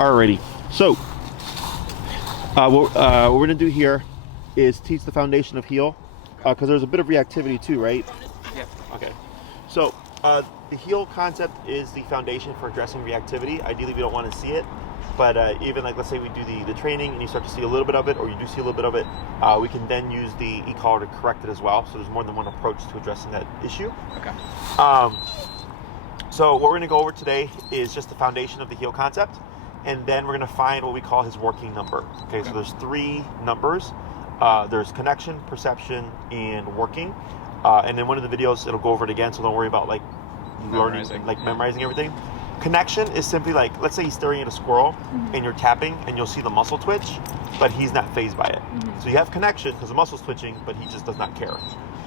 Alrighty. So, what we're gonna do here is teach the foundation of heel, because there's a bit of reactivity too, right? Yeah. Okay. So, the heel concept is the foundation for addressing reactivity. Ideally, we don't want to see it, but even like, let's say we do the training and you start to see a little bit of it, or you do see a little bit of it, we can then use the e-collar to correct it as well. So there's more than one approach to addressing that issue. Okay. So what we're going to go over today is just the foundation of the heel concept, and then we're going to find what we call his working number. Okay, so there's 3 numbers. There's connection, perception, and working. And in one of the videos, it'll go over it again, so don't worry about like memorizing everything. Connection is simply like, let's say he's staring at a squirrel and you're tapping and you'll see the muscle twitch, but he's not fazed by it. So you have connection because the muscle's twitching, but he just does not care.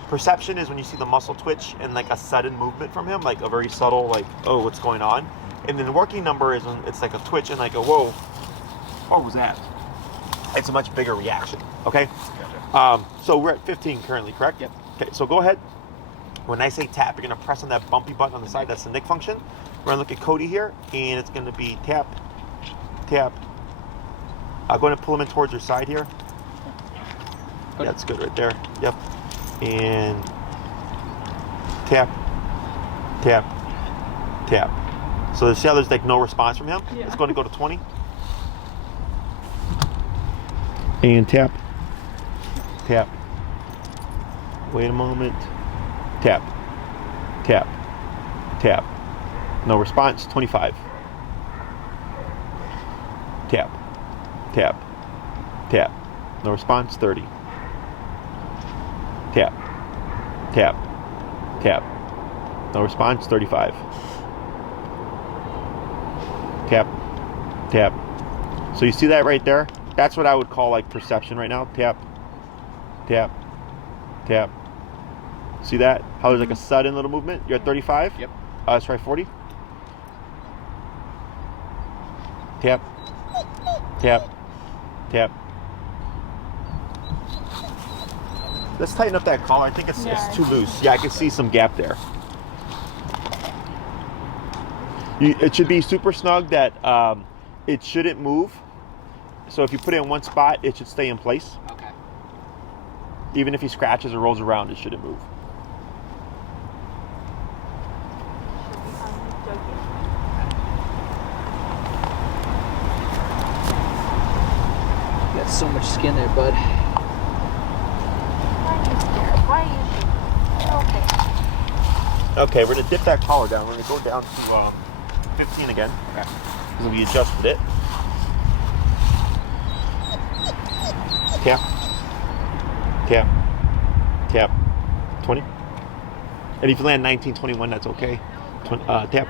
Perception is when you see the muscle twitch and like a sudden movement from him, like a very subtle, like, oh, what's going on? And then the working number is when it's like a twitch and like a, whoa, what was that? It's a much bigger reaction, okay? Gotcha. So we're at 15 currently, correct? Yep. Okay, so go ahead. When I say tap, you're gonna press on that bumpy button on the side, that's the nick function. We're gonna look at Kodi here, and it's gonna be tap, tap. I'm gonna pull him in towards your side here. Okay. That's good right there, yep. And tap, tap, tap. So see how there's like no response from him? Yeah. It's gonna go to 20. And tap, tap. Wait a moment. Tap, tap, tap. No response, 25. Tap, tap, tap. No response, 30. Tap, tap, tap. No response, 35. Tap, tap. So you see that right there? That's what I would call like perception right now. Tap, tap, tap. See that? How there's like a sudden little movement? You're at 35? Yep. Let's try 40. Tap, tap, tap. Let's tighten up that collar. I think it's too loose. Yeah, I can see some gap there. It should be super snug that it shouldn't move. So if you put it in one spot, it should stay in place. Okay. Even if he scratches or rolls around, it shouldn't move. You got so much skin there, bud. Why are you okay? Okay, we're gonna dip that collar down. We're gonna go down to 15 again. Okay. Because we adjusted it. Tap, tap, tap. 20. And if you land 19, 21, that's okay. Tap,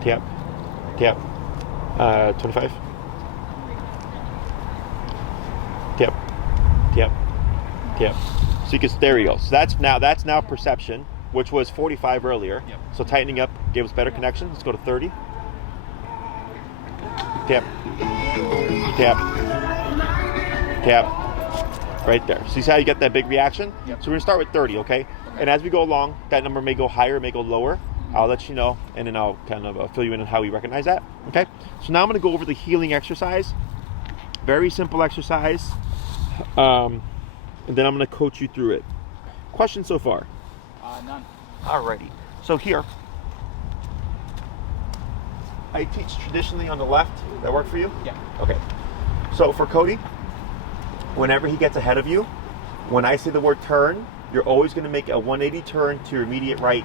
tap, tap. 25. Tap, tap, tap. So you can, there you go. So that's now perception, which was 45 earlier. Yep. So tightening up gave us better connection. Let's go to 30. Tap, tap, tap. Right there. So you see how you get that big reaction? Yep. So we're gonna start with 30, okay? And as we go along, that number may go higher, may go lower. I'll let you know, and then I'll kind of fill you in on how we recognize that, okay? So now I'm gonna go over the healing exercise. Very simple exercise. And then I'm gonna coach you through it. Questions so far? None. Alrighty. So here, I teach traditionally on the left. That work for you? Yeah. Okay. So for Kodi, whenever he gets ahead of you, when I say the word turn, you're always going to make a 180 turn to your immediate right,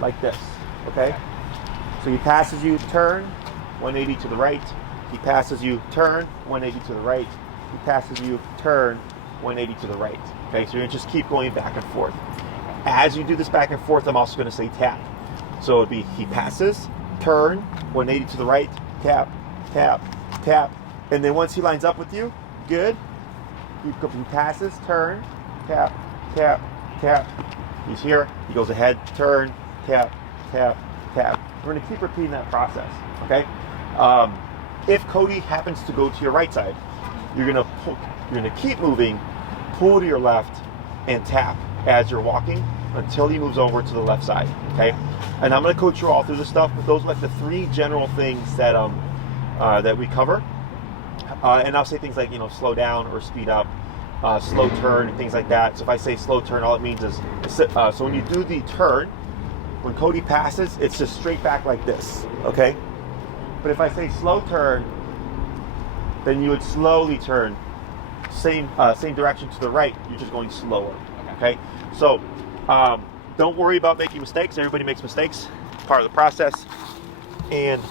like this, okay? So he passes you, turn, 180 to the right. He passes you, turn, 180 to the right. He passes you, turn, 180 to the right. Okay, so you're going to just keep going back and forth. As you do this back and forth, I'm also going to say tap. So it'd be he passes, turn, 180 to the right, tap, tap, tap. And then once he lines up with you, good. He passes, turn, tap, tap, tap. He's here, he goes ahead, turn, tap, tap, tap. We're gonna keep repeating that process, okay? If Kodi happens to go to your right side, you're gonna keep moving, pull to your left, and tap as you're walking until he moves over to the left side, okay? And I'm gonna coach you all through this stuff, but those are like the 3 general things that that we cover. And I'll say things like, slow down or speed up, slow turn, and things like that. So if I say slow turn, all it means is, so when you do the turn, when Kodi passes, it's just straight back like this, okay? But if I say slow turn, then you would slowly turn, same direction to the right, you're just going slower, okay? So don't worry about making mistakes. Everybody makes mistakes, part of the process. And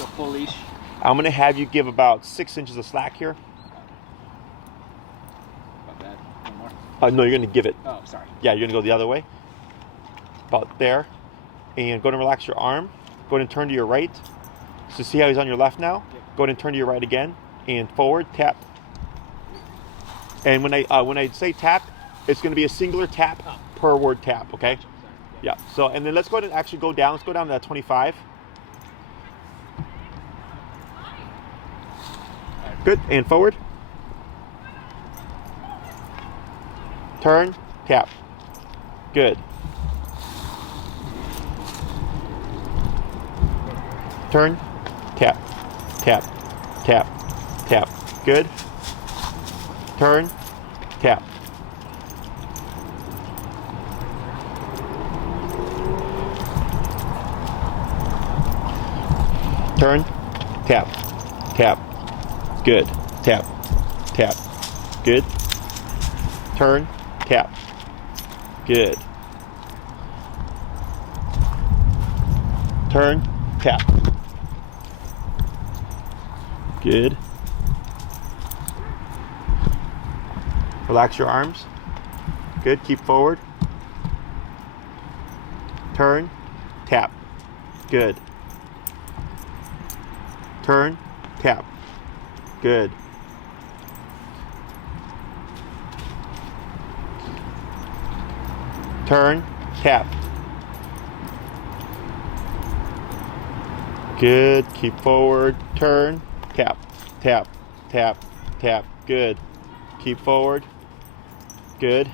So full leash. I'm gonna have you give about 6 inches of slack here. About that. One more. No, you're gonna give it. Oh, sorry. Yeah, you're gonna go the other way. About there. And go ahead and relax your arm. Go ahead and turn to your right. So see how he's on your left now? Yep. Go ahead and turn to your right again. And forward, tap. And when I say tap, it's gonna be a singular tap per word tap, okay? Sorry. Yeah, so, and then let's go ahead and actually go down. Let's go down to that 25. Good, and forward. Turn, tap. Good. Turn, tap, tap, tap, tap. Good. Turn, tap. Turn, tap, tap. Good. Tap, tap. Good. Turn, tap. Good. Turn, tap. Good. Relax your arms. Good. Keep forward. Turn, tap. Good. Turn, tap. Good. Turn, tap. Good. Keep forward. Turn, tap, tap, tap, tap. Good. Keep forward. Good.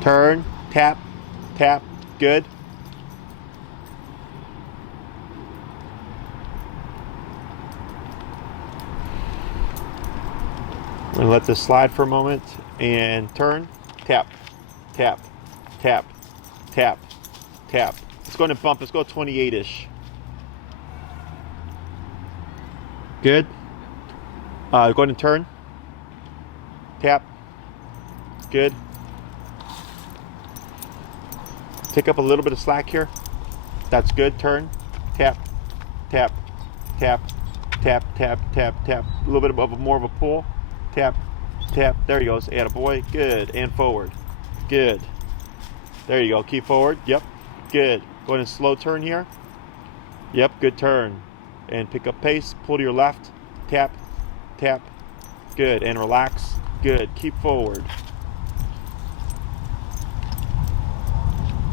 Turn, tap, tap. Good. We're gonna let this slide for a moment and turn, tap, tap, tap, tap, tap. Let's go ahead and bump. Let's go 28-ish. Good. Go ahead and turn. Tap. Good. Take up a little bit of slack here. That's good. Turn. Tap. Tap. Tap. Tap. Tap. Tap. Tap. A little bit of more of a pull. Tap. Tap. There he goes. Attaboy. Good. And forward. Good. There you go. Keep forward. Yep. Good. Go ahead and slow turn here. Yep. Good turn. And pick up pace. Pull to your left. Tap. Tap. Good. And relax. Good. Keep forward.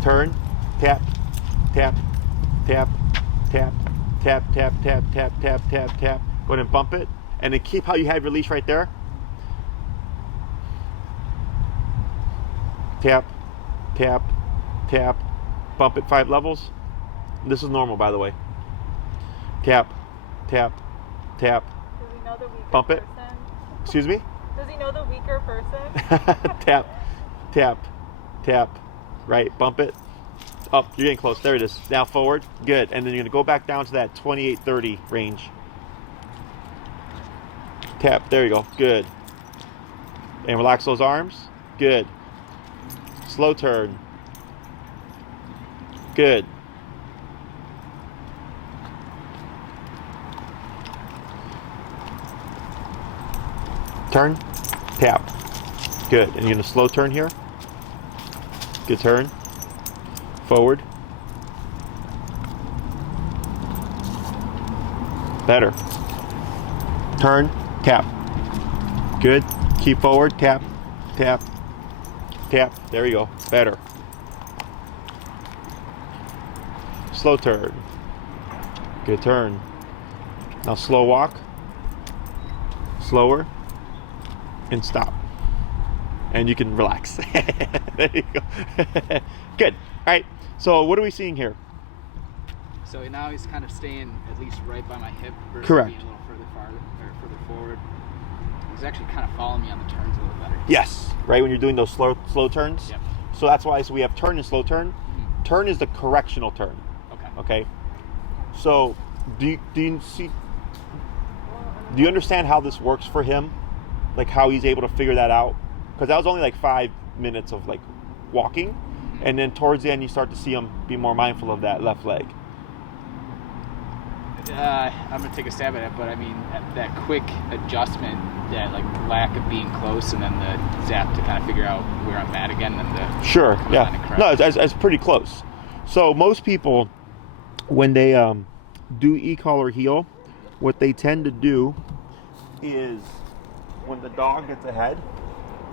Turn. Tap. Tap. Tap. Tap. Tap. Tap. Tap. Tap. Tap. Tap. Tap. Go ahead and bump it. And then keep how you have your leash right there. Tap. Tap. Tap. Bump it 5 levels. This is normal, by the way. Tap. Tap. Tap. Does he know the weaker Bump it. person? Excuse me? Does he know the weaker person? Tap. Tap. Tap. Right. Bump it. Up. You're getting close. There it is. Now forward. Good. And then you're going to go back down to that 28-30 range. Tap. There you go. Good. And relax those arms. Good. Slow turn. Good. Turn. Tap. Good. And you're going to slow turn here. Good turn. Forward. Better. Turn. Tap. Good. Keep forward. Tap. Tap. Tap. There you go. Better. Slow turn. Good turn. Now slow walk. Slower. And stop. and you can relax. There you go. Good. All right. So what are we seeing here? So now he's kind of staying at least right by my hip versus Correct. being a little further forward. He's actually kind of following me on the turns a little better. Yes. Right when you're doing those slow turns. Yep. So that's why we have turn and slow turn. Mm-hmm. Turn is the correctional turn. Okay. Okay. So do you understand how this works for him? Like how he's able to figure that out? Because that was only like 5 minutes of like walking, and then towards the end you start to see him be more mindful of that left leg. I'm gonna take a stab at it, but I mean that quick adjustment, that like lack of being close, and then the zap to kind of figure out where I'm at again, and the Sure. come on Yeah. and correct. No, it's pretty close. So most people, when they do e-collar heel, what they tend to do is when the dog gets ahead,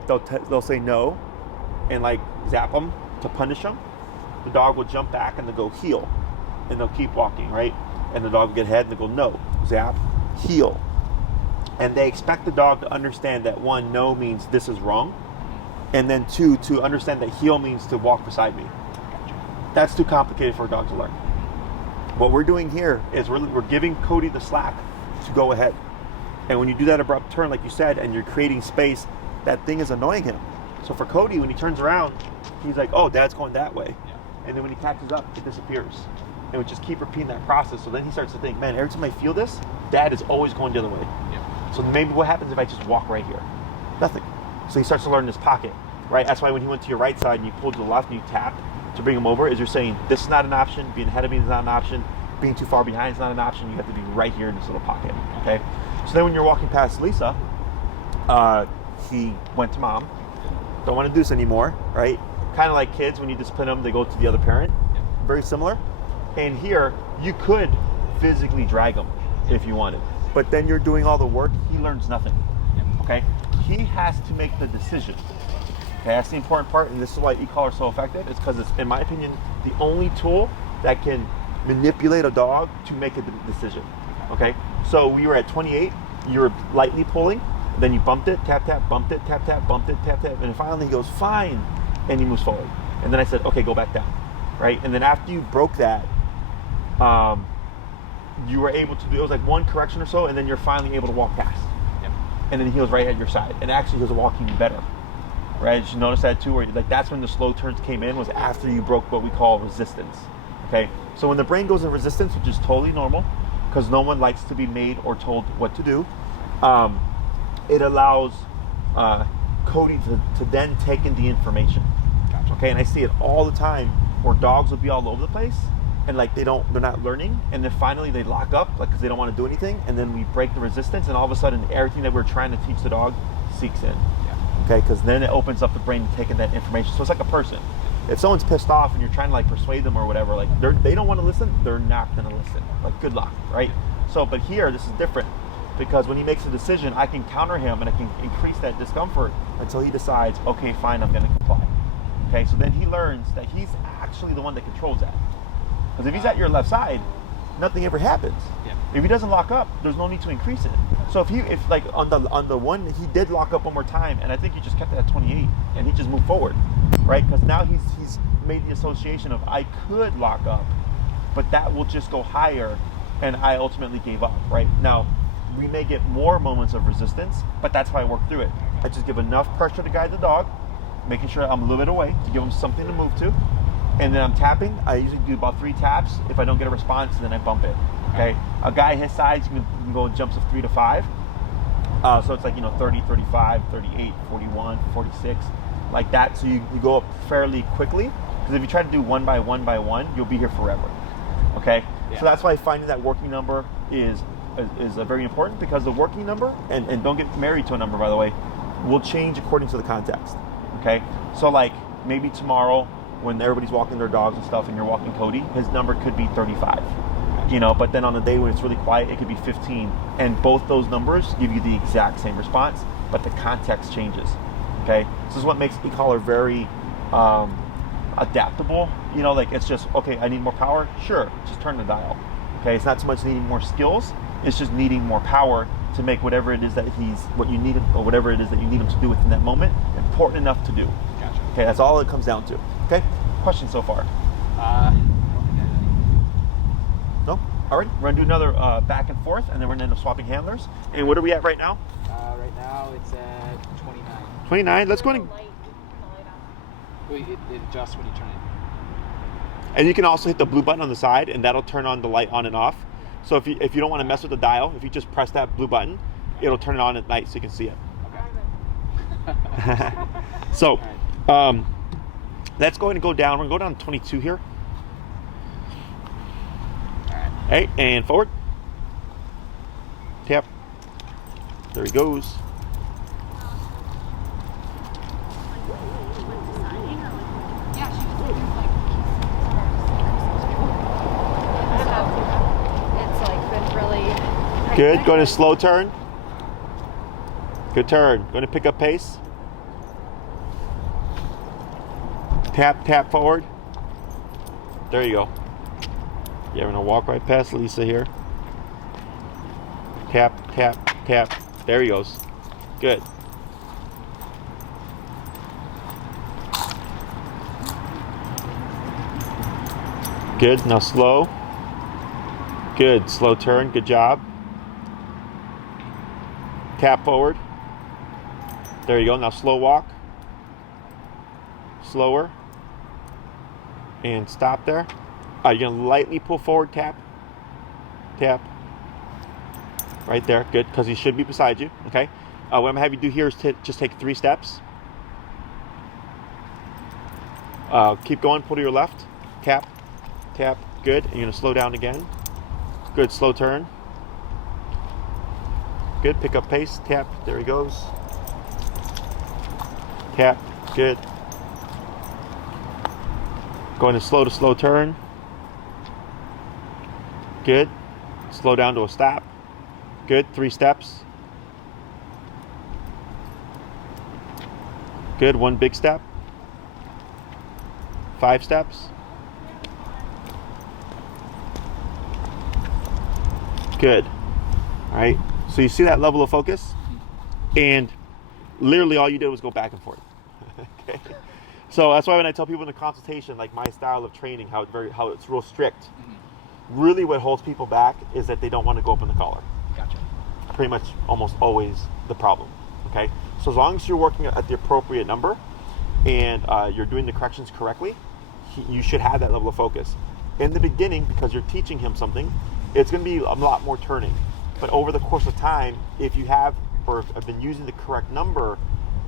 they'll say no and like zap them to punish them. The dog will jump back and they'll go heel, and they'll keep walking, right? And the dog will get ahead and they go no, zap, heel. And they expect the dog to understand that 1, no means this is wrong, and then 2, to understand that heel means to walk beside me. That's too complicated for a dog to learn. What we're doing here is we're giving Kodi the slack to go ahead. And when you do that abrupt turn, like you said, and you're creating space, that thing is annoying him. So for Kodi, when he turns around, he's like, oh, Dad's going that way. Yeah. And then when he catches up, it disappears. And we just keep repeating that process. So then he starts to think, man, every time I feel this, Dad is always going the other way. Yeah. So maybe what happens if I just walk right here? Nothing. So he starts to learn this pocket, right? That's why when he went to your right side and you pulled to the left and you tapped to bring him over, is you're saying, this is not an option, being ahead of me is not an option, being too far behind is not an option, you have to be right here in this little pocket, okay? So then when you're walking past Lisa, he went to Mom, don't want to do this anymore, right? Kind of like kids, when you discipline them, they go to the other parent. Yeah. Very similar. And here, you could physically drag him if you wanted. But then you're doing all the work, he learns nothing. Yeah. Okay? He has to make the decision. Okay, that's the important part, and this is why e-collar is so effective. It's because it's, in my opinion, the only tool that can manipulate a dog to make a decision. Okay? So we were at 28, you were lightly pulling, then you bumped it, tap, tap, bumped it, tap, tap, bumped it, tap, tap, and finally he goes, fine, and he moves forward. And then I said, okay, go back down, right? And then after you broke that, you were able to do, it was like one correction or so, and then you're finally able to walk past. Yep. And then he was right at your side, and actually he was walking better, right? Did you notice that too, where like that's when the slow turns came in, was after you broke what we call resistance, okay? So when the brain goes in resistance, which is totally normal, because no one likes to be made or told what to do, it allows Kodi to then take in the information. Gotcha. Okay, and I see it all the time where dogs will be all over the place and like they're not learning, and then finally they lock up like because they don't want to do anything, and then we break the resistance, and all of a sudden everything that we're trying to teach the dog seeks in. Yeah. Okay, because then it opens up the brain to take in that information. So it's like a person. If someone's pissed off and you're trying to like persuade them or whatever, like they don't want to listen, they're not going to listen. Like good luck, right? So, but here this is different. Because when he makes a decision, I can counter him and I can increase that discomfort until he decides, okay, fine, I'm going to comply. Okay, so then he learns that he's actually the one that controls that. Because if he's at your left side, nothing ever happens. Yeah. If he doesn't lock up, there's no need to increase it. So if like on the one, he did lock up one more time, and I think he just kept it at 28, and he just moved forward, right? Because now he's made the association of I could lock up, but that will just go higher, and I ultimately gave up, right? Now, we may get more moments of resistance, but that's how I work through it. I just give enough pressure to guide the dog, making sure I'm a little bit away to give him something to move to. And then I'm tapping. I usually do about 3 taps. If I don't get a response, then I bump it. Okay. A guy his size, you can go in jumps of 3 to 5. So it's like, 30, 35, 38, 41, 46, like that. So you go up fairly quickly. Because if you try to do one by one, you'll be here forever. Okay. Yeah. So that's why finding that working number is very important, because the working number, and don't get married to a number, by the way, will change according to the context. Okay, so like maybe tomorrow when everybody's walking their dogs and stuff and you're walking Kodi, his number could be 35, but then on a day when it's really quiet, it could be 15, and both those numbers give you the exact same response, but the context changes. Okay, this is what makes e-collar very adaptable. Like it's just, okay, I need more power, sure, just turn the dial. Okay, it's not so much needing more skills, it's just needing more power to make whatever it is that what you need him, or whatever it is that you need him to do within that moment, important enough to do. Gotcha. Okay, that's all it comes down to. Okay, questions so far? I don't think I have any. No? All right, we're gonna do another back and forth, and then we're gonna end up swapping handlers. And what are we at right now? Right now it's at 29. 29. Let's go Turn and the light. Turn the light on. Wait, it adjusts when you turn it. And you can also hit the blue button on the side, and that'll turn on the light on and off. So if you don't want to mess with the dial, if you just press that blue button, it'll turn it on at night so you can see it. Okay. So let's go ahead and go down. We're going to go down to 22 here. All right. Hey, and forward. Tap. There he goes. It's like been really Good. Going to slow turn. Good turn. Going to pick up pace. Tap, tap forward. There you go. Yeah, we're going to walk right past Lisa here. Tap, tap, tap. There he goes. Good. Good. Now slow. Good. Slow turn. Good job. Tap forward. There you go. Now slow walk. Slower. And stop there. You're going to lightly pull forward. Tap. Tap. Right there. Good. Because he should be beside you. Okay. What I'm going to have you do here is just take 3 steps. Keep going. Pull to your left. Tap. Tap. Good. And you're going to slow down again. Good. Slow turn. Good. Pick up pace. Tap. There he goes. Tap. Good. Going to slow turn. Good. Slow down to a stop. Good. 3 steps. Good. 1 big step. 5 steps. Good. All right. So you see that level of focus? And literally all you did was go back and forth. Okay. So that's why when I tell people in the consultation, like my style of training, how it's real strict, really what holds people back is that they don't want to go up in the collar. Gotcha. Pretty much almost always the problem. Okay. So as long as you're working at the appropriate number and you're doing the corrections correctly, you should have that level of focus. In the beginning, because you're teaching him something, it's going to be a lot more turning. But over the course of time, if you have or have been using the correct number,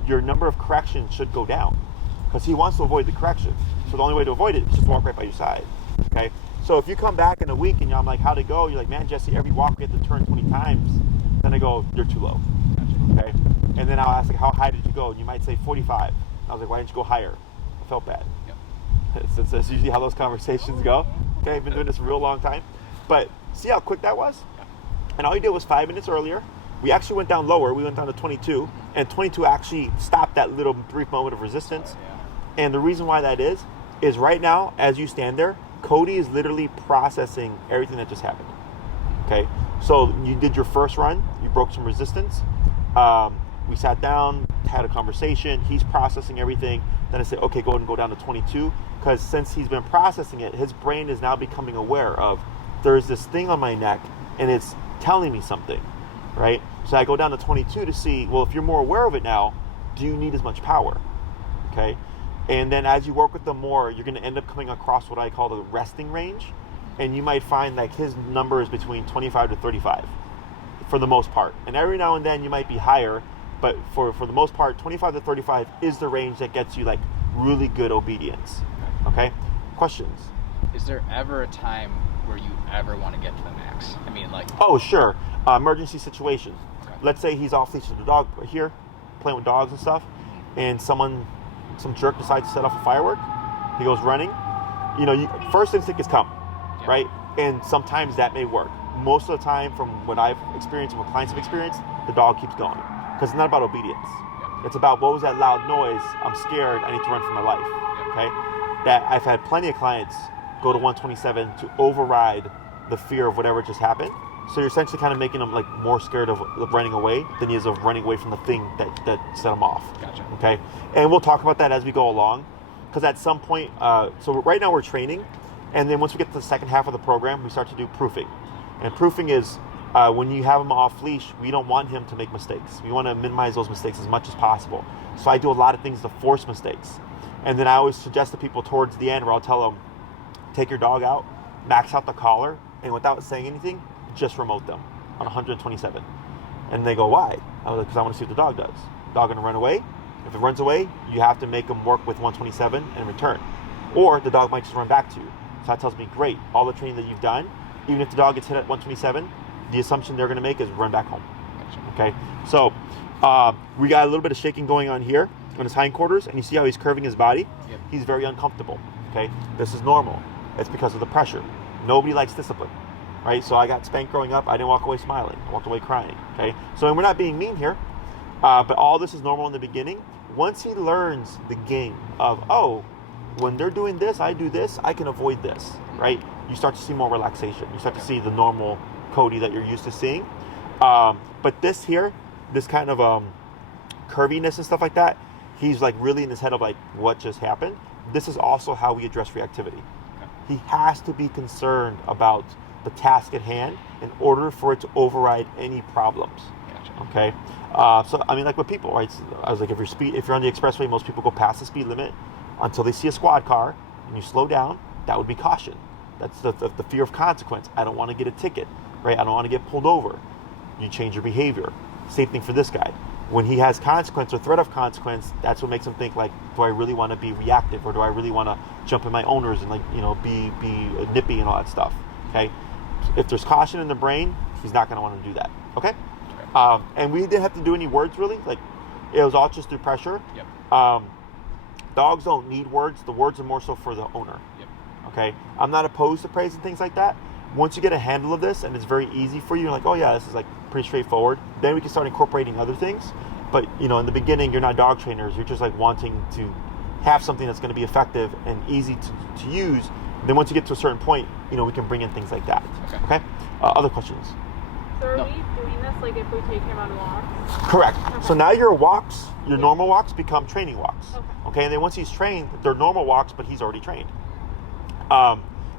your number of corrections should go down because he wants to avoid the correction. So the only way to avoid it is just walk right by your side. Okay. So if you come back in a week and I'm like, how'd it go? You're like, man, Jesse, every walk we had to turn 20 times. Then I go, you're too low. Gotcha. Okay. And then I'll ask, like, how high did you go? And you might say 45. I was like, why didn't you go higher? I felt bad. Yep. That's usually how those conversations go. Okay, I've been doing this a real long time. But see how quick that was? And all you did was 5 minutes earlier. We actually went down lower. We went down to 22. And 22 actually stopped that little brief moment of resistance. Yeah. And the reason why that is right now, as you stand there, Kodi is literally processing everything that just happened. Okay? So you did your first run. You broke some resistance. We sat down, had a conversation. He's processing everything. Then I said, okay, go ahead and go down to 22. Because since he's been processing it, his brain is now becoming aware of there's this thing on my neck and it's telling me something, right? So I go down to 22 to see, well, if you're more aware of it now, do you need as much power? Okay? And then as you work with them more, you're going to end up coming across what I call the resting range. And you might find like his number is between 25 to 35 for the most part. And every now and then you might be higher, but for the most part, 25 to 35 is the range that gets you like really good obedience. Okay? Questions? Is there ever a time where you ever want to get to the max? I mean, like... Oh, sure. Emergency situation. Okay. Let's say he's off leash with the dog here, playing with dogs and stuff, and some jerk decides to set off a firework. He goes running. You know, first instinct is come, Yeah. right? And sometimes that may work. Most of the time, from what I've experienced and what clients have experienced, the dog keeps going. Because it's not about obedience. Yeah. It's about, what was that loud noise? I'm scared. I need to run for my life. Yeah. Okay? That I've had plenty of clients go to 127 to override the fear of whatever just happened So you're essentially kind of making him like more scared of running away than he is of running away from the thing that set him off. Gotcha. Okay, and we'll talk about that as we go along, because at some point, so right now we're training, and then once we get to the second half of the program, we start to do proofing, and proofing is when you have him off leash, we don't want him to make mistakes. We want to minimize those mistakes as much as possible. So I do a lot of things to force mistakes, and then I always suggest to people towards the end where I'll tell them, take your dog out, max out the collar, and without saying anything, just remote them on 127. And they go, why? I was like, because I want to see what the dog does. Dog gonna run away? If it runs away, you have to make them work with 127 and return. Or the dog might just run back to you. So that tells me, great, all the training that you've done, even if the dog gets hit at 127, the assumption they're gonna make is run back home. Okay, so we got a little bit of shaking going on here on his hindquarters, and you see how he's curving his body? Yep. He's very uncomfortable, okay? This is normal. It's because of the pressure. Nobody likes discipline, right? So I got spanked growing up. I didn't walk away smiling. I walked away crying, okay? So and we're not being mean here, but all this is normal in the beginning. Once he learns the game of, oh, when they're doing this, I do this, I can avoid this, right? You start to see more relaxation. You start to see the normal Kodi that you're used to seeing. But this here, this kind of curviness and stuff like that, he's like really in his head of like, what just happened? This is also how we address reactivity. Okay. He has to be concerned about the task at hand in order for it to override any problems. Gotcha. Okay. So I mean, like with people, right? I was like, if you're on the expressway, most people go past the speed limit until they see a squad car and you slow down. That would be caution. That's the fear of consequence. I don't want to get a ticket, right? I don't want to get pulled over. You change your behavior. Same thing for this guy. When he has consequence or threat of consequence, that's what makes him think like, do I really want to be reactive, or do I really want to jump in my owners and like, you know, be nippy and all that stuff? Okay. If there's caution in the brain, he's not going to want to do that. Okay. And we didn't have to do any words really. Like it was all just through pressure. Yep. Dogs don't need words. The words are more so for the owner. Yep. Okay. I'm not opposed to praise and things like that. Once you get a handle of this and it's very easy for you, you're like, oh yeah, this is like pretty straightforward. Then we can start incorporating other things. But you know, in the beginning, you're not dog trainers. You're just like wanting to have something that's going to be effective and easy to use. Then once you get to a certain point, you know, we can bring in things like that. Okay. Other questions? So are we doing this like if we take him on walks? Correct. Okay. So now your walks, your normal walks become training walks. Okay. And then once he's trained, they're normal walks, but he's already trained.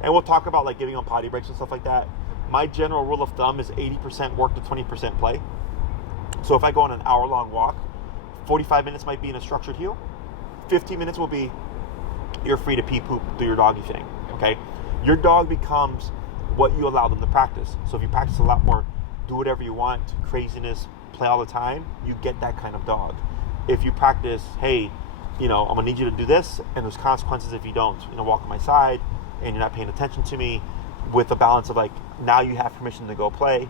And we'll talk about like giving him potty breaks and stuff like that. My general rule of thumb is 80% work to 20% play. So if I go on an hour-long walk, 45 minutes might be in a structured heel. 15 minutes will be you're free to pee, poop, do your doggy thing. Okay. Your dog becomes what you allow them to practice. So if you practice a lot more, do whatever you want, craziness, play all the time, you get that kind of dog. If you practice, hey, you know, I'm gonna need you to do this, and there's consequences if you don't. You know, walk on my side, and you're not paying attention to me, with a balance of like, now you have permission to go play,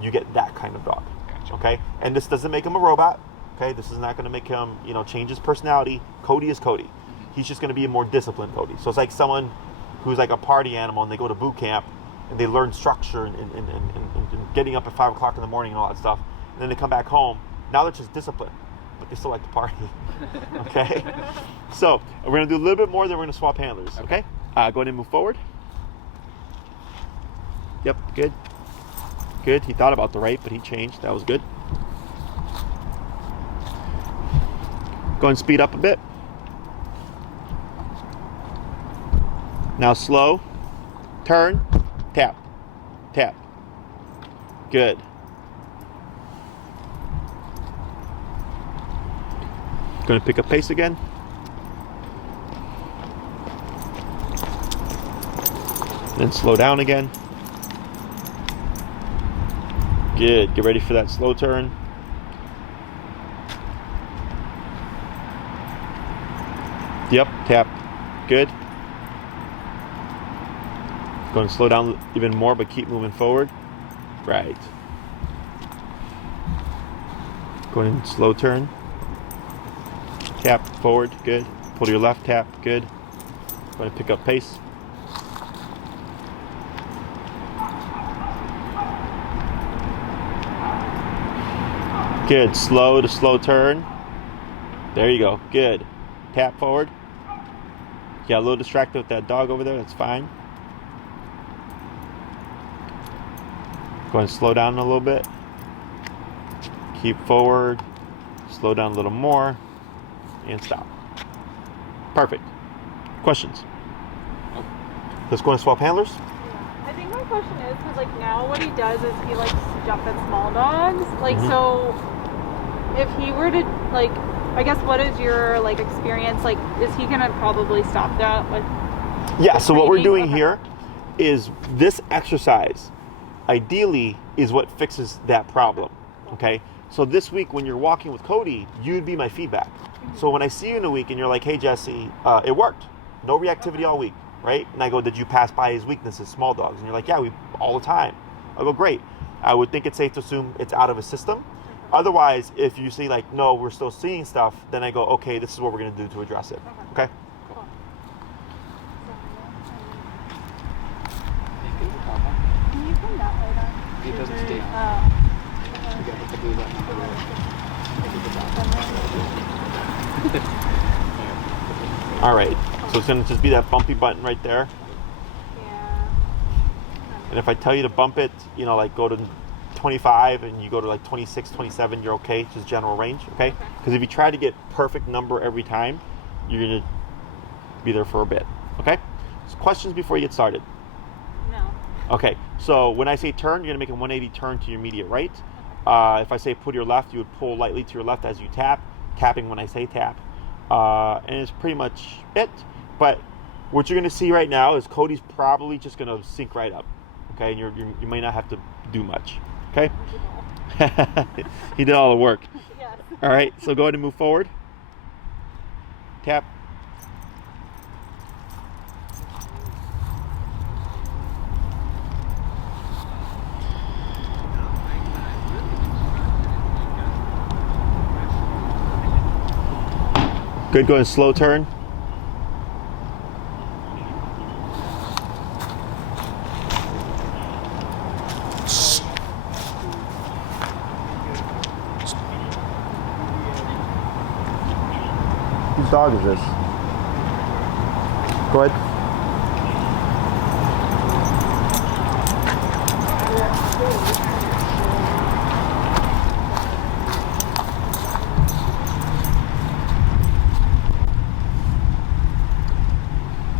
you get that kind of dog. Gotcha. Okay? And this doesn't make him a robot. Okay? This is not going to make him, you know, change his personality. Kodi is Kodi. He's just going to be a more disciplined Kodi. So it's like someone who's like a party animal and they go to boot camp and they learn structure and getting up at 5 o'clock in the morning and all that stuff. And then they come back home. Now they're just disciplined, but they still like to party. Okay? So we're going to do a little bit more, then we're going to swap handlers. Okay? Go ahead and move forward. Yep, good. Good. He thought about the right, but he changed. That was good. Go and speed up a bit. Now slow. Turn. Tap. Tap. Good. Going to pick up pace again. Then slow down again. Good. Get ready for that slow turn. Yep. Tap. Good. Going to slow down even more, but keep moving forward. Right. Going in slow turn. Tap forward. Good. Pull to your left. Tap. Good. Going to pick up pace. Good. Slow to slow turn. There you go. Good. Tap forward. Got a little distracted with that dog over there. That's fine. Go ahead and slow down a little bit. Keep forward. Slow down a little more. And stop. Perfect. Questions? Let's go and swap handlers. I think my question is, because like now what he does is he likes to jump at small dogs. Like, so if he were to, like, I guess what is your like experience? Like, is he gonna probably stop that with? Yeah, so what we're doing Okay. here is this exercise ideally is what fixes that problem. Okay? So this week when you're walking with Kodi, you'd be my feedback. So when I see you in a week and you're like, hey Jesse, it worked. No reactivity all week, right? And I go, did you pass by his weaknesses, small dogs? And you're like, yeah, we all the time. I go, great. I would think it's safe to assume it's out of his system. Otherwise, if you say like, no, we're still seeing stuff, then I go, okay, this is what we're gonna do to address it. Okay? Cool. Can you turn that light on? It doesn't stay on. Oh. You gotta hit the blue button. All right. So it's gonna just be that bumpy button right there. Yeah. And if I tell you to bump it, you know, like go to 25 and you go to like 26, 27, you're okay. Just general range, okay? Because if you try to get perfect number every time, you're gonna be there for a bit, okay? So questions before you get started. No. Okay, so when I say turn, you're gonna make a 180 turn to your immediate right. If I say pull to your left, you would pull lightly to your left as you tap, tapping when I say tap. And it's pretty much it. But what you're gonna see right now is Kodi's probably just gonna sync right up, okay? And you might not have to do much, okay? He did all the work. Yes. All right, so go ahead and move forward. Tap. Good, go ahead and slow turn. Whose dog is this? Go ahead.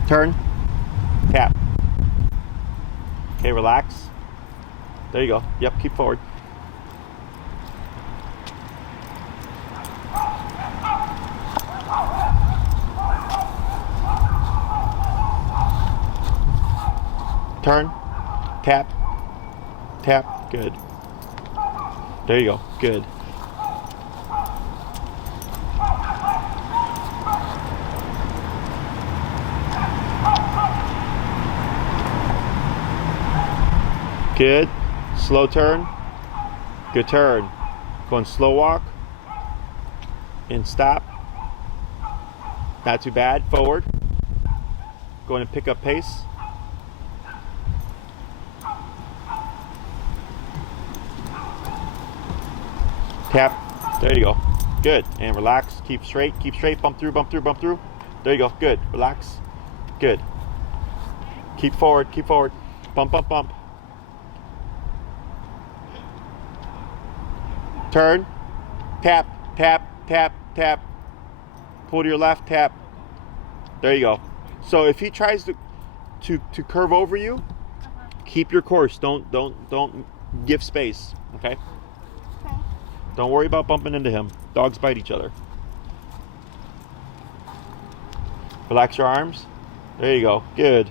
Turn. Tap. Okay, relax. There you go. Yep, keep forward. Turn, tap, tap, good. There you go, good. Good, slow turn, good turn. Going slow walk, and stop. Not too bad, forward. Going to pick up pace. Tap. There you go. Good. And relax. Keep straight. Keep straight. Bump through, bump through, bump through. There you go. Good. Relax. Good. Keep forward. Keep forward. Bump, bump, bump. Turn. Tap, tap, tap, tap. Pull to your left. Tap. There you go. So if he tries to curve over you, keep your course. Don't give space. Okay? Don't worry about bumping into him. Dogs bite each other. Relax your arms. There you go. Good.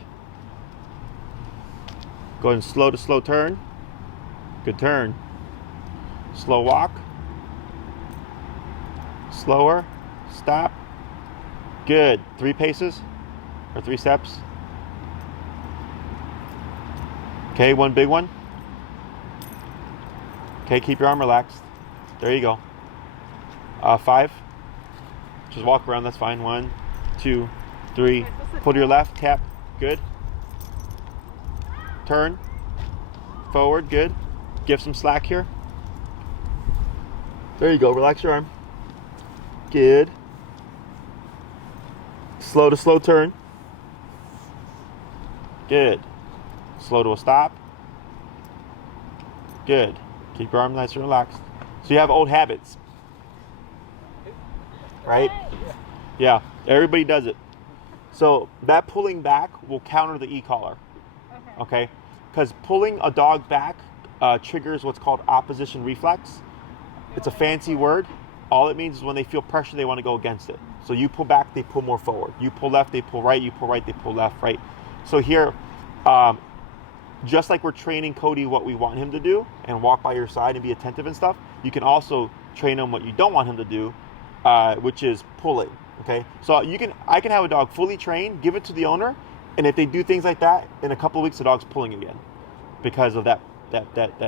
Go ahead and slow to slow turn. Good turn. Slow walk. Slower. Stop. Good. 3 paces or 3 steps. Okay, 1 big one. Okay, keep your arm relaxed. There you go. 5. Just walk around, that's fine. 1, 2, 3. Pull to your left, tap. Good. Turn. Forward, good. Give some slack here. There you go, relax your arm. Good. Slow to slow turn. Good. Slow to a stop. Good. Keep your arm nice and relaxed. So you have old habits, right? Yeah, everybody does it. So that pulling back will counter the e-collar, okay? Because pulling a dog back triggers what's called opposition reflex. It's a fancy word. All it means is when they feel pressure, they want to go against it. So you pull back, they pull more forward. You pull left, they pull right. You pull right, they pull left, right? So here, just like we're training Kodi what we want him to do and walk by your side and be attentive and stuff, you can also train him what you don't want him to do, which is pulling, okay? So I can have a dog fully trained, give it to the owner, and if they do things like that, in a couple of weeks, the dog's pulling again because of that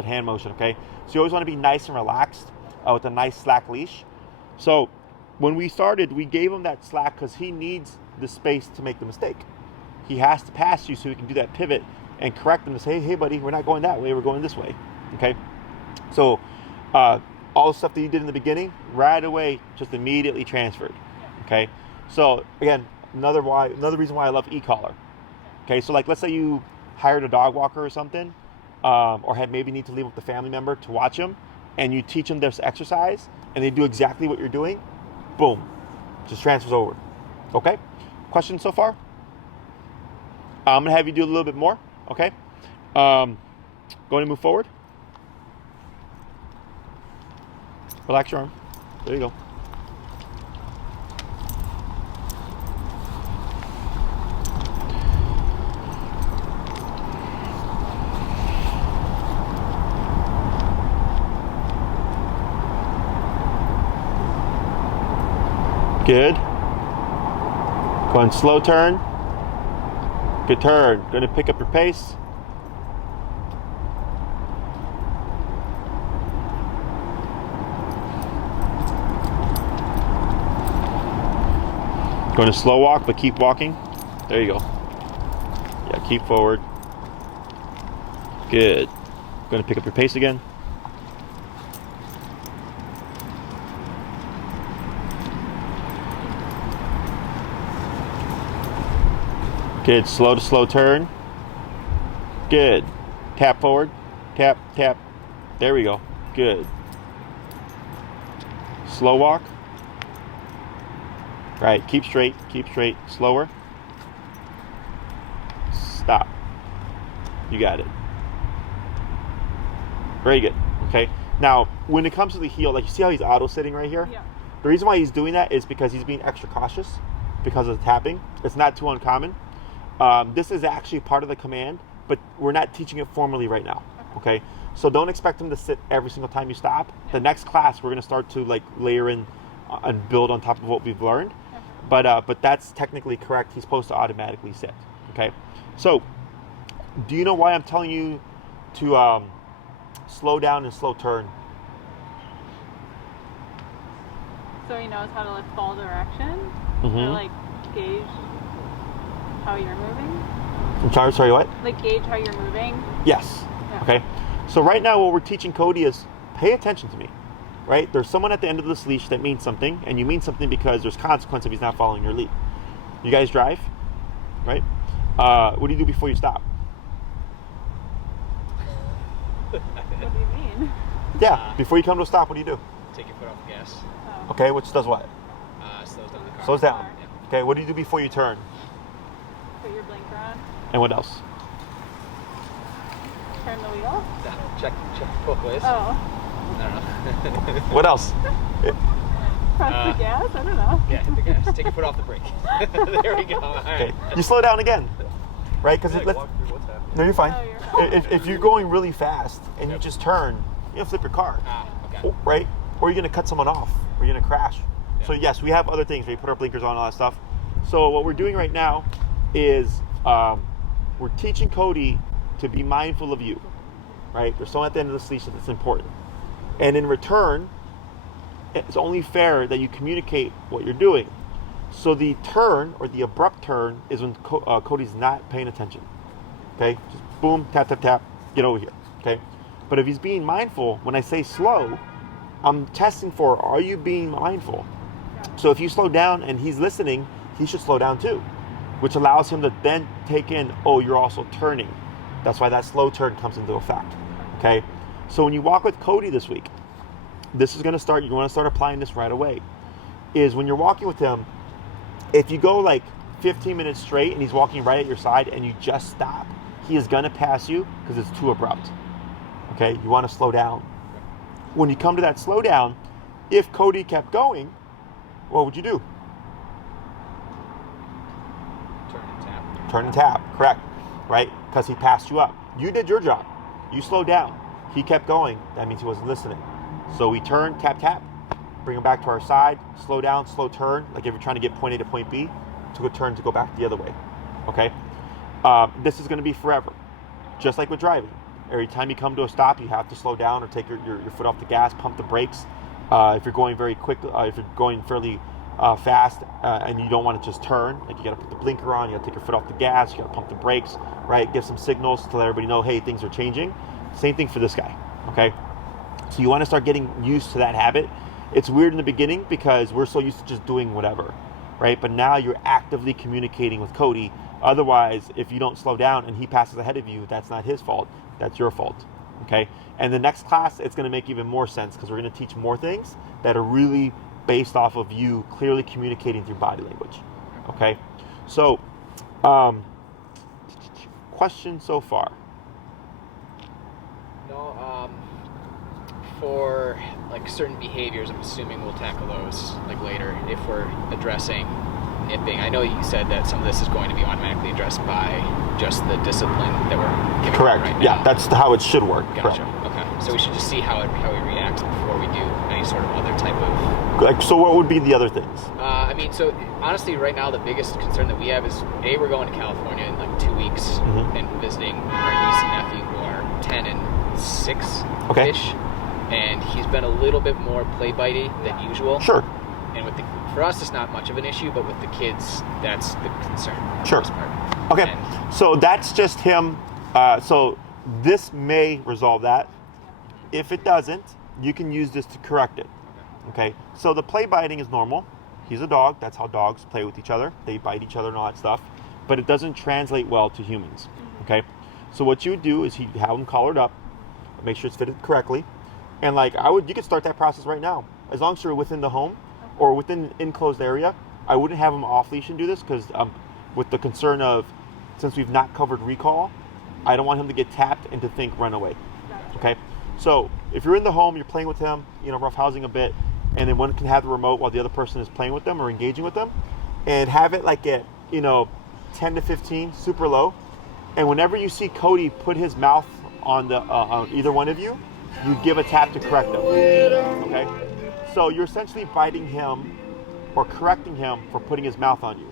hand motion, okay? So you always want to be nice and relaxed with a nice slack leash. So when we started, we gave him that slack because he needs the space to make the mistake. He has to pass you so he can do that pivot and correct them to say, hey buddy, we're not going that way, we're going this way, okay? So all the stuff that you did in the beginning, right away, just immediately transferred, okay? So again, another reason why I love e-collar, okay? So like, let's say you hired a dog walker or something, or had maybe need to leave with the family member to watch him, and you teach them this exercise, and they do exactly what you're doing, boom, just transfers over, okay? Questions so far? I'm gonna have you do a little bit more, okay? Going to move forward. Relax your arm. There you go. Good. Going slow turn. Good turn. Going to pick up your pace. Going to slow walk, but keep walking. There you go. Yeah, keep forward. Good. Going to pick up your pace again. Good. Slow to slow turn. Good. Tap forward. Tap, tap. There we go. Good. Slow walk. Right. Keep straight. Keep straight. Slower. Stop. You got it. Very good. Okay. Now, when it comes to the heel, like you see how he's auto sitting right here? Yeah. The reason why he's doing that is because he's being extra cautious because of the tapping. It's not too uncommon. This is actually part of the command, but we're not teaching it formally right now, okay? So don't expect him to sit every single time you stop. The next class, we're gonna start to like layer in and build on top of what we've learned, but that's technically correct. He's supposed to automatically sit, okay? So, do you know why I'm telling you to slow down and slow turn? So he knows how to like fall direction Mm-hmm. or like gauge how you're moving? I'm sorry, what? Like gauge how you're moving? Yes. Yeah. Okay. So right now what we're teaching Kodi is pay attention to me, right? There's someone at the end of this leash that means something, and you mean something because there's consequence if he's not following your lead. You guys drive, right? What do you do before you stop? What do you mean? Yeah, before you come to a stop, what do you do? Take your foot off the gas. Oh. Okay, which does what? Slows down the car. Slows down. Yeah. Okay, what do you do before you turn? Put your blinker on. And what else? Turn the wheel. Check both ways. Oh. I don't know. What else? Press the gas? I don't know. Yeah, hit the gas. Take your foot off the brake. There we go. All right. Okay, you slow down again, right? Because Walk through what's happening. no, you're fine. Oh, you're fine. If you're going really fast and you just turn, you'll flip your car. Okay. Right? Or you're going to cut someone off, or you're going to crash. Yeah. So yes, we have other things where you put our blinkers on, all that stuff. So what we're doing right now is we're teaching Kodi to be mindful of you, right? There's someone at the end of this leash that's important. And in return, it's only fair that you communicate what you're doing. So the turn, or the abrupt turn, is when Kodi's not paying attention. Okay? Just boom, tap, tap, tap, get over here. Okay? But if he's being mindful, when I say slow, I'm testing for, are you being mindful? So if you slow down and he's listening, he should slow down too, which allows him to then take in, oh, you're also turning. That's why that slow turn comes into effect. Okay? So when you walk with Kodi this week, this is going to start, you want to start applying this right away, is when you're walking with him, if you go like 15 minutes straight and he's walking right at your side and you just stop, he is going to pass you because it's too abrupt. Okay, you want to slow down. When you come to that slow down, if Kodi kept going, what would you do? Turn and tap, correct, right? Because he passed you up. You did your job. You slowed down. He kept going. That means he wasn't listening. So we turn, tap, tap, bring him back to our side, slow down, slow turn, like if you're trying to get point A to point B, to a turn to go back the other way, okay? This is going to be forever, just like with driving. Every time you come to a stop, you have to slow down or take your foot off the gas, pump the brakes. If you're going very quick, if you're going fairly fast and you don't want to just turn, like you got to put the blinker on, you got to take your foot off the gas, you got to pump the brakes, right? Give some signals to let everybody know, hey, things are changing. Same thing for this guy, okay? So you want to start getting used to that habit. It's weird in the beginning because we're so used to just doing whatever, right? But now you're actively communicating with Kodi. Otherwise, if you don't slow down and he passes ahead of you, that's not his fault, that's your fault, okay? And the next class, it's going to make even more sense because we're going to teach more things that are really based off of you clearly communicating through body language, okay? So, question so far? No, for like certain behaviors, I'm assuming we'll tackle those like later if we're addressing nipping. I know you said that some of this is going to be automatically addressed by just the discipline that we're giving Correct. right now. Yeah, that's how it should work. Gotcha. Correct. Okay. So we should just see how he reacts before we do any sort of other type of. Like, so what would be the other things? I mean, so honestly, right now the biggest concern that we have is we're going to California in like 2 weeks and visiting our niece and nephew who are 10 and 6-ish. And he's been a little bit more play bitey than usual. Sure. And for us, it's not much of an issue, but with the kids, that's the concern. Sure. Okay. And so that's just him. So this may resolve that. If it doesn't, you can use this to correct it. Okay. So the play biting is normal. He's a dog. That's how dogs play with each other. They bite each other and all that stuff. But it doesn't translate well to humans. Okay. So what you would do is you have him collared up, make sure it's fitted correctly. And like you could start that process right now. As long as you're within the home or within an enclosed area, I wouldn't have him off leash and do this because with the concern of, since we've not covered recall, I don't want him to get tapped and to think run away. Okay? So if you're in the home, you're playing with him, roughhousing a bit, and then one can have the remote while the other person is playing with them or engaging with them, and have it like at 10 to 15, super low. And whenever you see Kodi put his mouth on the on either one of you, you give a tap to correct them. Okay? So you're essentially biting him or correcting him for putting his mouth on you.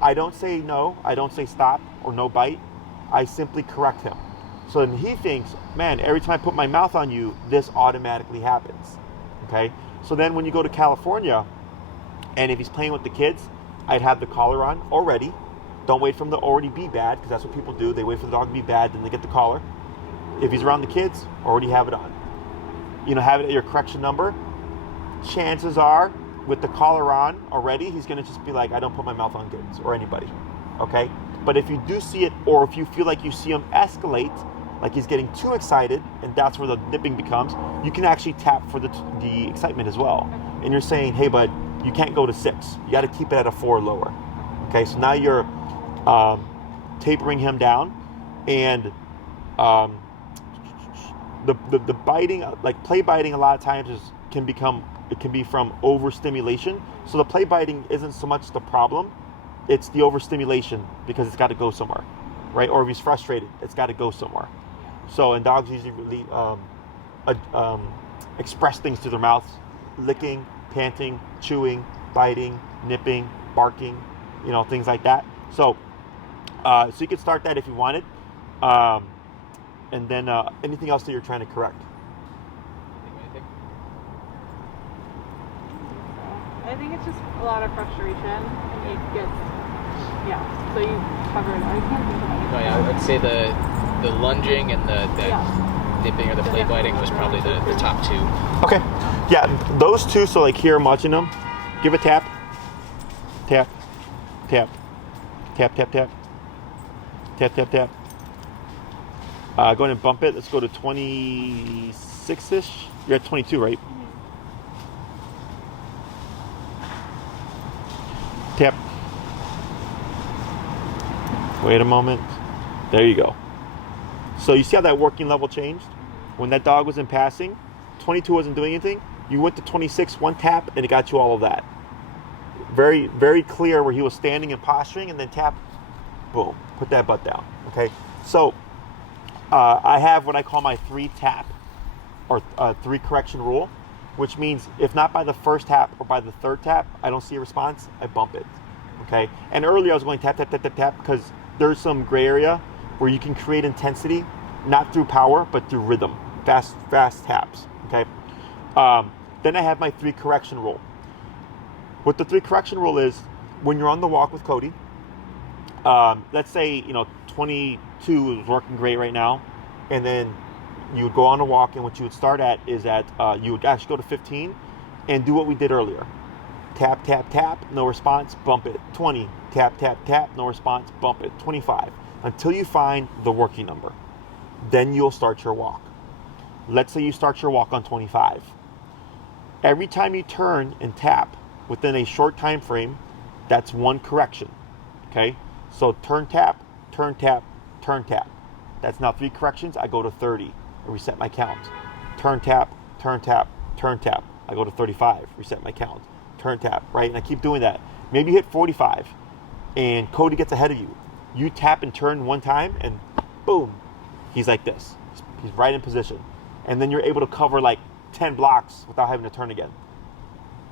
I don't say no, I don't say stop or no bite. I simply correct him. So then he thinks, man, every time I put my mouth on you, this automatically happens. Okay? So then when you go to California, and if he's playing with the kids, I'd have the collar on already. Don't wait for him to already be bad, because that's what people do. They wait for the dog to be bad, then they get the collar. If he's around the kids, already have it on. Have it at your correction number. Chances are, with the collar on already, he's going to just be like, I don't put my mouth on kids or anybody. Okay? But if you do see it, or if you feel like you see him escalate, like he's getting too excited, and that's where the nipping becomes, you can actually tap for the excitement as well. And you're saying, hey, bud, you can't go to 6. You got to keep it at a 4 lower. Okay? So now you're tapering him down, and the biting, like play biting, a lot of times can be from overstimulation. So the play biting isn't so much the problem, it's the overstimulation, because it's got to go somewhere, right? Or if he's frustrated, it's got to go somewhere. So, and dogs usually really express things through their mouths: licking, panting, chewing, biting, nipping, barking, things like that. So you could start that if you wanted. And then anything else that you're trying to correct? I think it's just a lot of frustration, and he gets, so you covered it. I can't think of anything. Oh, yeah, I would say the lunging and the nipping or the play biting was probably the top 2. Okay. Yeah, those two, so like here I'm watching them. Give a tap. Tap. Tap. Tap, tap, tap. Tap, tap, tap. Go ahead and bump it. Let's go to 26-ish. You're at 22, right? Tap. Wait a moment. There you go. So you see how that working level changed? When that dog was in passing, 22 wasn't doing anything. You went to 26, one tap, and it got you all of that. Very, very clear where he was standing and posturing, and then tap, boom, put that butt down. Okay. So I have what I call my 3 tap or 3 correction rule, which means if not by the first tap or by the third tap, I don't see a response, I bump it. Okay. And earlier I was going tap, tap, tap, tap, tap, because there's some gray area where you can create intensity, not through power, but through rhythm, fast taps. Okay. Then I have my 3 correction rule. What the 3 correction rule is, when you're on the walk with Kodi, let's say 22 is working great right now, and then you would go on a walk, and what you would start at is at you would actually go to 15 and do what we did earlier. Tap, tap, tap, no response, bump it. 20, tap, tap, tap, no response, bump it. 25, until you find the working number. Then you'll start your walk. Let's say you start your walk on 25. Every time you turn and tap within a short time frame, that's 1 correction. Okay? So turn, tap, turn, tap, turn, tap. That's now 3 corrections. I go to 30 and reset my count. Turn, tap, turn, tap, turn, tap. I go to 35, reset my count. Turn, tap, right? And I keep doing that. Maybe you hit 45 and Kodi gets ahead of you. You tap and turn 1 time and boom, he's like this. He's right in position. And then you're able to cover like 10 blocks without having to turn again.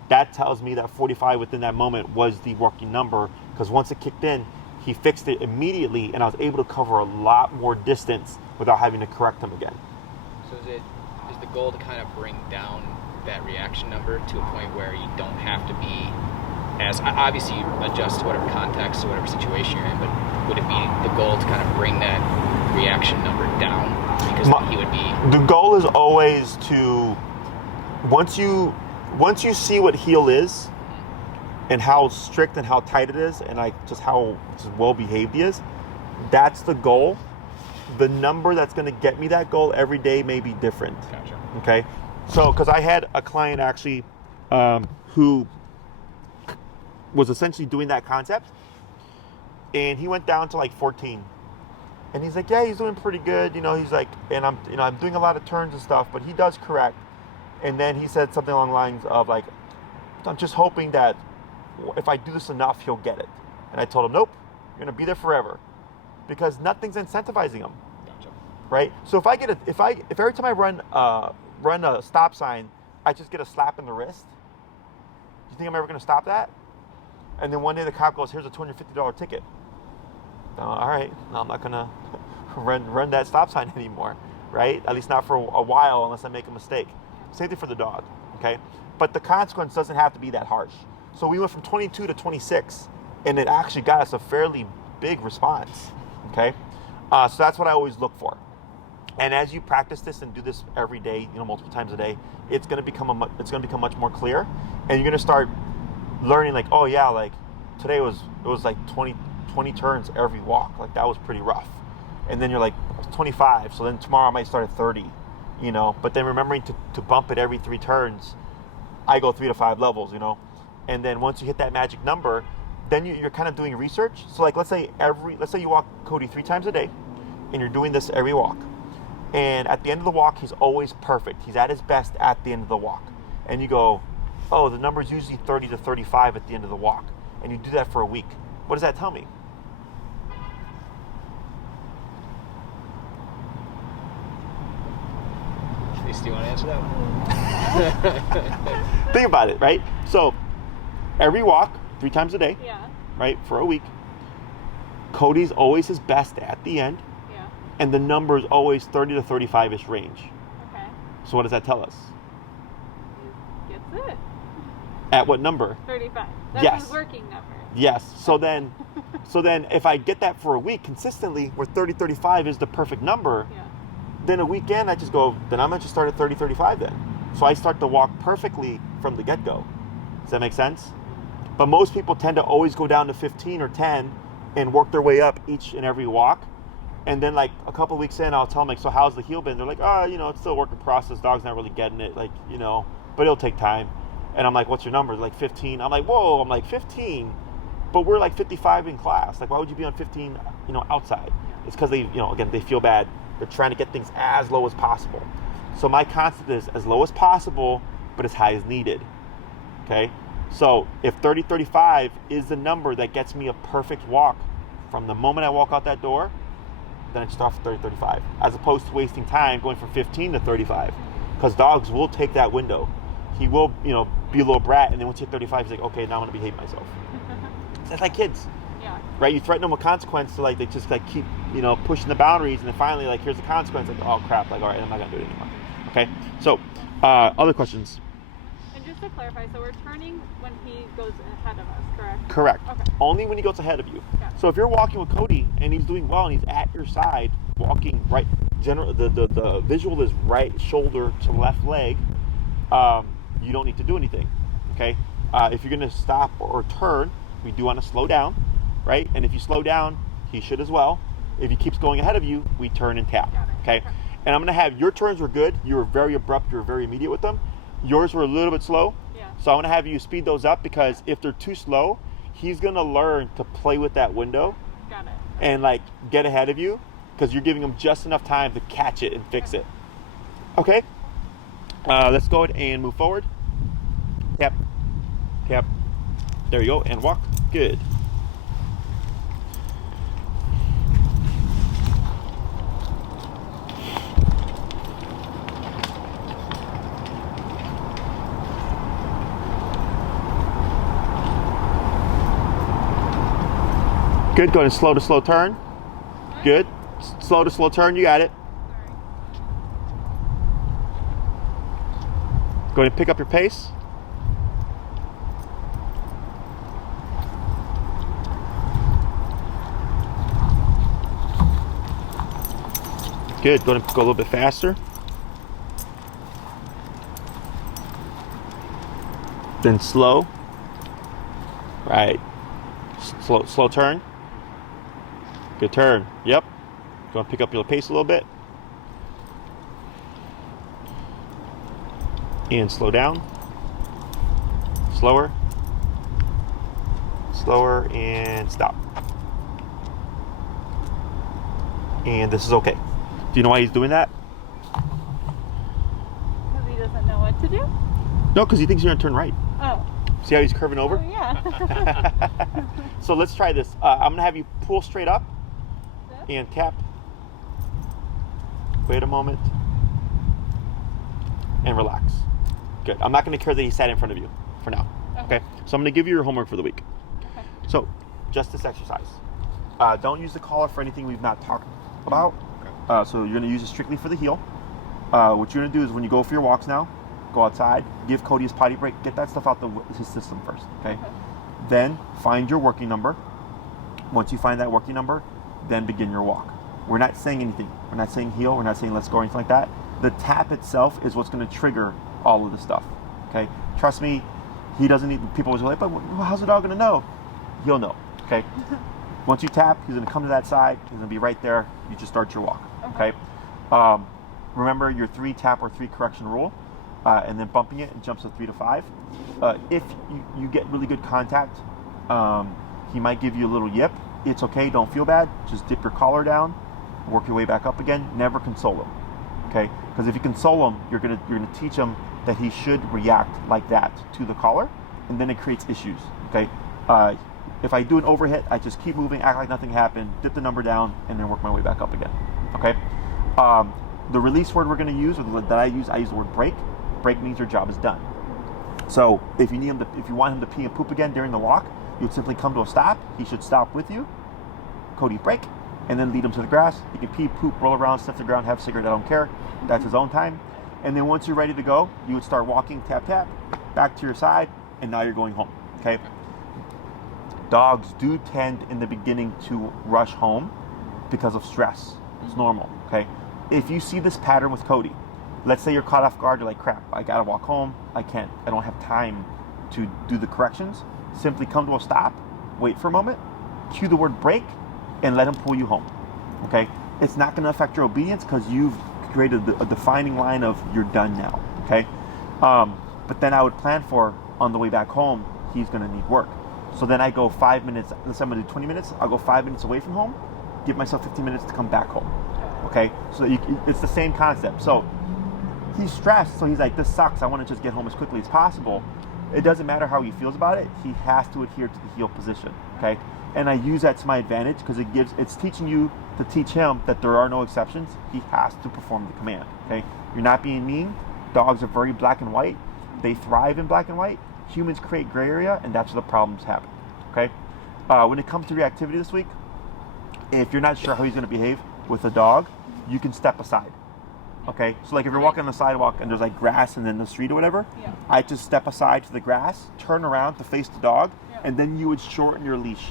That tells me that 45 within that moment was the working number, because once it kicked in, he fixed it immediately, and I was able to cover a lot more distance without having to correct him again. So is the goal to kind of bring down that reaction number to a point where you don't have to be as, obviously you adjust to whatever context or whatever situation you're in, but would it be the goal to kind of bring that reaction number down? Because he would be... The goal is always to, once you see what heel is and how strict and how tight it is, and just how well behaved he is, that's the goal. The number that's going to get me that goal every day may be different. Gotcha. Okay, so because I had a client actually who was essentially doing that concept, and he went down to like 14. And he's like, yeah, he's doing pretty good, he's like, and I'm doing a lot of turns and stuff, but he does correct. And then he said something along the lines of like, I'm just hoping that if I do this enough, he'll get it. And I told him, nope, you're gonna be there forever, because nothing's incentivizing him. Gotcha. Right? So if every time I run a stop sign, I just get a slap in the wrist, do you think I'm ever gonna stop that? And then one day the cop goes, here's a $250 ticket. All right, no, I'm not gonna run that stop sign anymore, right? At least not for a while, unless I make a mistake. Same thing for the dog, okay? But the consequence doesn't have to be that harsh. So we went from 22 to 26, and it actually got us a fairly big response, okay? So that's what I always look for. And as you practice this and do this every day, multiple times a day, it's gonna become much more clear, and you're gonna start learning like, oh yeah, like today it was like 20 turns every walk. Like that was pretty rough. And then you're like 25, so then tomorrow I might start at 30, but then remembering to bump it every 3 turns. I go 3 to 5 levels, and then once you hit that magic number, then you're kind of doing research. So like let's say you walk Kodi 3 times a day, and you're doing this every walk, and at the end of the walk he's always perfect. He's at his best at the end of the walk, and you go, oh, the number is usually 30 to 35 at the end of the walk, and you do that for a week. What does that tell me? Do you want to answer that one? Think about it, right? So every walk 3 times a day, Yeah. right, for a week. Kodi's always his best at the end, Yeah. and the number is always 30 to 35-ish range. Okay. So what does that tell us? He gets it. At what number? 35. That's Yes. his working number. Yes. So then if I get that for a week consistently, where 30, 35 is the perfect number, Yeah. then a weekend I just go, then I'm going to just start at 30, 35 then. So I start to walk perfectly from the get-go. Does that make sense? But most people tend to always go down to 15 or 10 and work their way up each and every walk. And then like a couple weeks in, I'll tell them like, so how's the heel been? They're like, oh, it's still a work in process. Dog's not really getting it, like, but it'll take time. And I'm like, what's your number? They're like 15. I'm like, whoa. I'm like 15, but we're like 55 in class. Like, why would you be on 15? Outside. It's because they, again, they feel bad. They're trying to get things as low as possible. So my constant is as low as possible, but as high as needed. Okay. So if 30, 35 is the number that gets me a perfect walk from the moment I walk out that door, then I start for 30, 35, as opposed to wasting time going from 15 to 35, because dogs will take that window. He will, be a little brat, and then once you hit 35, he's like, okay, now I'm gonna behave myself. It's like kids, right? You threaten them with consequence, so like they just like keep, pushing the boundaries, and then finally, like, here's the consequence. Like, oh crap! Like, all right, I'm not gonna do it anymore. Okay. So, other questions? And just to clarify, so we're turning when he goes ahead of us, correct? Correct. Okay. Only when he goes ahead of you. Got it. So if you're walking with Kodi and he's doing well and he's at your side, walking right, the visual is right shoulder to left leg, you don't need to do anything. Okay. If you're gonna stop or turn, we do want to slow down, right? And if you slow down, he should as well. If he keeps going ahead of you, we turn and tap. Okay. And I'm gonna have your turns were good. You were very abrupt. You were very immediate with them. Yours were a little bit slow. Yeah. So I'm gonna have you speed those up, because if they're too slow, he's gonna learn to play with that window. Got it. And like get ahead of you, because you're giving him just enough time to catch it and fix it. Okay. Let's go ahead and move forward. Tap, tap. There you go, and walk. Good. Good. Go ahead and slow to slow turn. Good. Slow to slow turn. You got it. Go ahead and pick up your pace. Good. Go ahead and go a little bit faster. Then slow. Right. Slow turn. Good turn. Yep. Go and pick up your pace a little bit. And slow down. Slower. Slower, and stop. And this is okay. Do you know why he's doing that? Because he doesn't know what to do? No, because he thinks you're gonna turn right. Oh. See how he's curving over? Oh, yeah. So let's try this. I'm gonna have you pull straight up and tap. Wait a moment. And relax. Good. I'm not gonna care that he sat in front of you for now. Okay. So I'm gonna give you your homework for the week. Okay. So, just this exercise. Don't use the collar for anything we've not talked about. So you're gonna use it strictly for the heel. What you're gonna do is when you go for your walks now, go outside, give Kodi his potty break, get that stuff out his system first, okay? Then find your working number. Once you find that working number, then begin your walk. We're not saying anything. We're not saying heel, we're not saying let's go or anything like that. The tap itself is what's gonna trigger all of the stuff, okay? Trust me, he doesn't need, people always go like, but how's the dog gonna know? He'll know, okay? Once you tap, he's gonna come to that side, he's gonna be right there, you just start your walk, okay? Remember your 3 tap or 3 correction rule. And then bumping it, jumps to 3 to 5. If you get really good contact, he might give you a little yip. It's okay, don't feel bad. Just dip your collar down, work your way back up again. Never console him, okay? Because if you console him, you're gonna teach him that he should react like that to the collar, and then it creates issues, okay? If I do an overhit, I just keep moving, act like nothing happened, dip the number down, and then work my way back up again, okay? The release word we're gonna use, or that I use the word break. Break means your job is done. So if you want him to pee and poop again during the walk, you would simply come to a stop. He should stop with you. Kodi, break, and then lead him to the grass. He can pee, poop, roll around, sniff the ground, have a cigarette. I don't care. That's his own time. And then once you're ready to go, you would start walking, tap, tap, back to your side, and now you're going home. Okay. Dogs do tend in the beginning to rush home because of stress. It's normal. Okay. If you see this pattern with Kodi, let's say you're caught off guard, you're like, crap, I gotta walk home, I don't have time to do the corrections. Simply come to a stop, wait for a moment, cue the word break, and let him pull you home, okay? it's not going to affect your obedience because you've created a defining line of you're done now, okay? But then I would plan for on the way back home, he's going to need work. So then I go 5 minutes, let's say I'm going to do 20 minutes, I'll go 5 minutes away from home, give myself 15 minutes to come back home, okay? So it's the same concept. So he's stressed, so he's like, this sucks, I want to just get home as quickly as possible. It doesn't matter how he feels about it, he has to adhere to the heel position, okay? And I use that to my advantage because it's teaching you to teach him that there are no exceptions. He has to perform the command, okay? You're not being mean. Dogs are very black and white. They thrive in black and white. Humans create gray area, and that's where the problems happen, okay? When it comes to reactivity this week, if you're not sure how he's going to behave with a dog, you can step aside, okay? So like if you're walking on the sidewalk and there's like grass and then the street or whatever, I just step aside to the grass, turn around to face the dog, and then you would shorten your leash.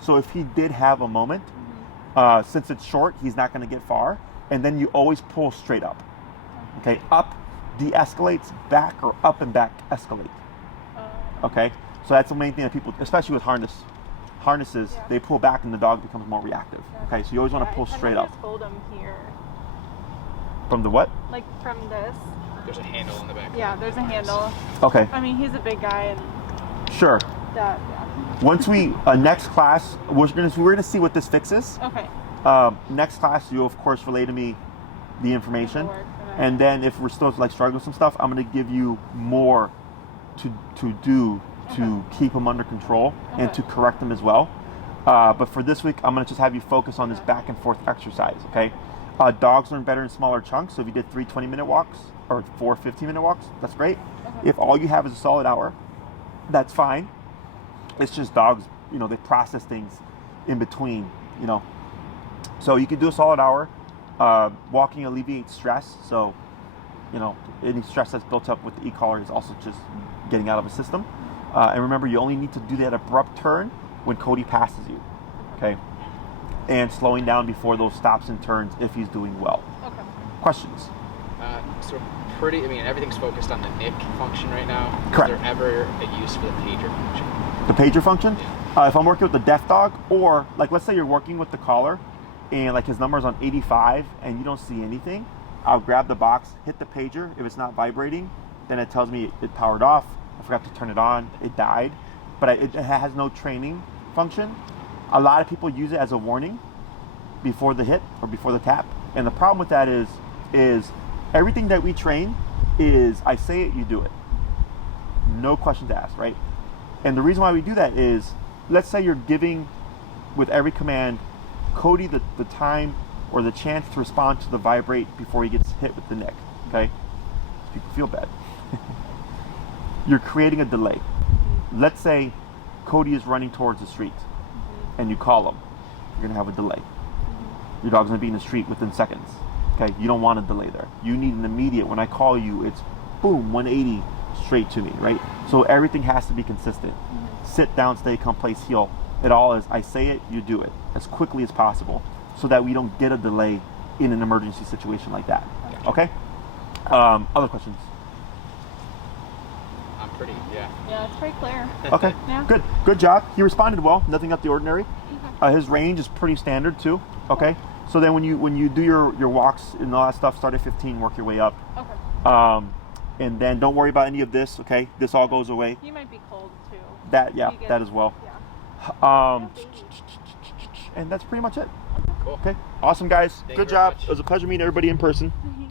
So if he did have a moment, since it's short, he's not going to get far, and then you always pull straight up, okay? Up de-escalates, back or up and back escalate, okay? So that's the main thing that people, especially with harnesses, they pull back and the dog becomes more reactive, okay? So you always want to pull straight up. Just hold him here. From the what? Like from this. There's a handle in the back. Yeah, there's a handle. Okay. I mean, he's a big guy and Sure. that, Once we, next class, we're gonna see what this fixes. Okay. Next class, you'll of course relay to me the information. Paperwork for that. And then if we're still like struggling with some stuff, I'm gonna give you more to do to keep them under control and to correct them as well. But for this week, I'm gonna just have you focus on this back and forth exercise, okay? Dogs learn better in smaller chunks, so if you did 3 20-minute walks or 4 15-minute walks, that's great. Okay. If all you have is a solid hour, that's fine. It's just dogs, you know, they process things in between, you know. So you can do a solid hour. Walking alleviates stress, so, you know, any stress that's built up with the e-collar is also just getting out of a system. And remember, you only need to do that abrupt turn when Kodi passes you, okay? And slowing down before those stops and turns if he's doing well. Okay. Questions? So pretty, I mean, everything's focused on the nick function right now. Correct. Is there ever a use for the pager function? The pager function? If I'm working with the deaf dog, or like let's say you're working with the collar and like his number's on 85 and you don't see anything, I'll grab the box, hit the pager. If it's not vibrating, then it tells me it powered off. I forgot to turn it on, it died. But it has no training function. A lot of people use it as a warning before the hit or before the tap. And the problem with that is everything that we train is I say it, you do it. No questions asked, right? And the reason why we do that is, let's say you're giving, with every command, Kodi the time or the chance to respond to the vibrate before he gets hit with the nick, okay? People feel bad. You're creating a delay. Let's say Kodi is running towards the street and you call him. You're gonna have a delay. Your dog's gonna be in the street within seconds, okay? You don't want a delay there. You need an immediate, when I call you, it's boom, 180 straight to me, right? So everything has to be consistent. Sit down, stay, come, place, heel. It all is, I say it, you do it as quickly as possible so that we don't get a delay in an emergency situation like that, okay? Other questions? I'm pretty, Yeah, it's pretty clear. Okay, Yeah. good job. He responded well, nothing out the ordinary. His range is pretty standard too, okay? So then when you do your walks and all that stuff, start at 15, work your way up. Okay. And then don't worry about any of this, okay? This all goes away. He might be cold too. That, yeah, You get- that as well. Yeah. And that's pretty much it. cool. Okay, awesome guys. Thank you Good very job. much. It was a pleasure meeting everybody in person. Mhm.